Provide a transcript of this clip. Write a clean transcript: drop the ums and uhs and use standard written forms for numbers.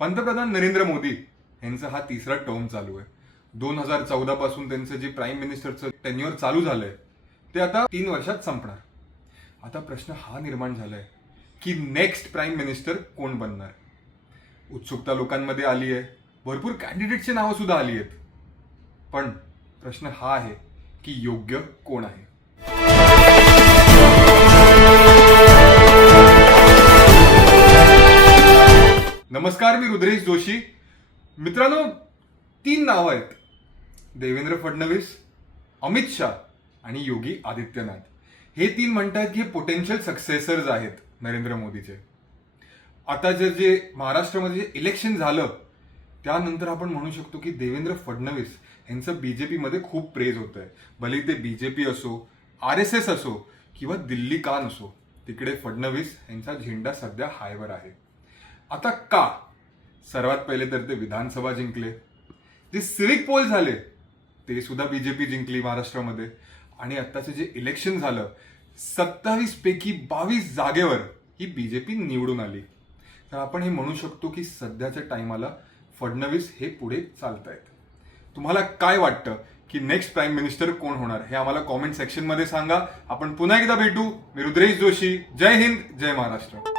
पंतप्रधान नरेंद्र मोदी यांचा हा तिसरा टर्म चालू आहे. 2014 पासून त्यांचं जे प्राईम मिनिस्टरचं टेन्युअर चालू झालंय ते आता 3 वर्षात संपणार. आता प्रश्न हा निर्माण झालाय की नेक्स्ट प्राईम मिनिस्टर कोण बनणार. उत्सुकता लोकांमध्ये आली आहे, भरपूर कॅन्डिडेटची नावं सुद्धा आली आहेत. पण प्रश्न हा आहे की योग्य कोण आहे. नमस्कार, मी रुद्रेश जोशी. मित्रांनो, 3 नावं आहेत: देवेंद्र फडणवीस, अमित शाह आणि योगी आदित्यनाथ. हे 3 म्हणतात की हे पोटेन्शियल सक्सेसर्स आहेत नरेंद्र मोदीचे. आता जे महाराष्ट्रामध्ये जे इलेक्शन झालं त्यानंतर आपण म्हणू शकतो की देवेंद्र फडणवीस यांचं बीजेपीमध्ये खूप प्रेज होत आहे. भले ते बीजेपी असो, RSS असो किंवा दिल्ली का नसो, तिकडे फडणवीस यांचा झेंडा सध्या हायवर आहे. आता का? सर्वात पहिले तर ते विधानसभा जिंकले, जे सिविक पोल झाले ते सुद्धा बीजेपी जिंकली महाराष्ट्रामध्ये, आणि आत्ताचं जे इलेक्शन झालं 27 पैकी 22 जागेवर ही बीजेपी निवडून आली. तर आपण हे म्हणू शकतो की सध्याच्या टाइमाला फडणवीस हे पुढे चालतायत. तुम्हाला काय वाटतं की नेक्स्ट प्राईम मिनिस्टर कोण होणार हे आम्हाला कॉमेंट सेक्शन मध्ये सांगा. आपण पुन्हा एकदा भेटू. मी रुद्रेश जोशी. जय हिंद, जय महाराष्ट्र.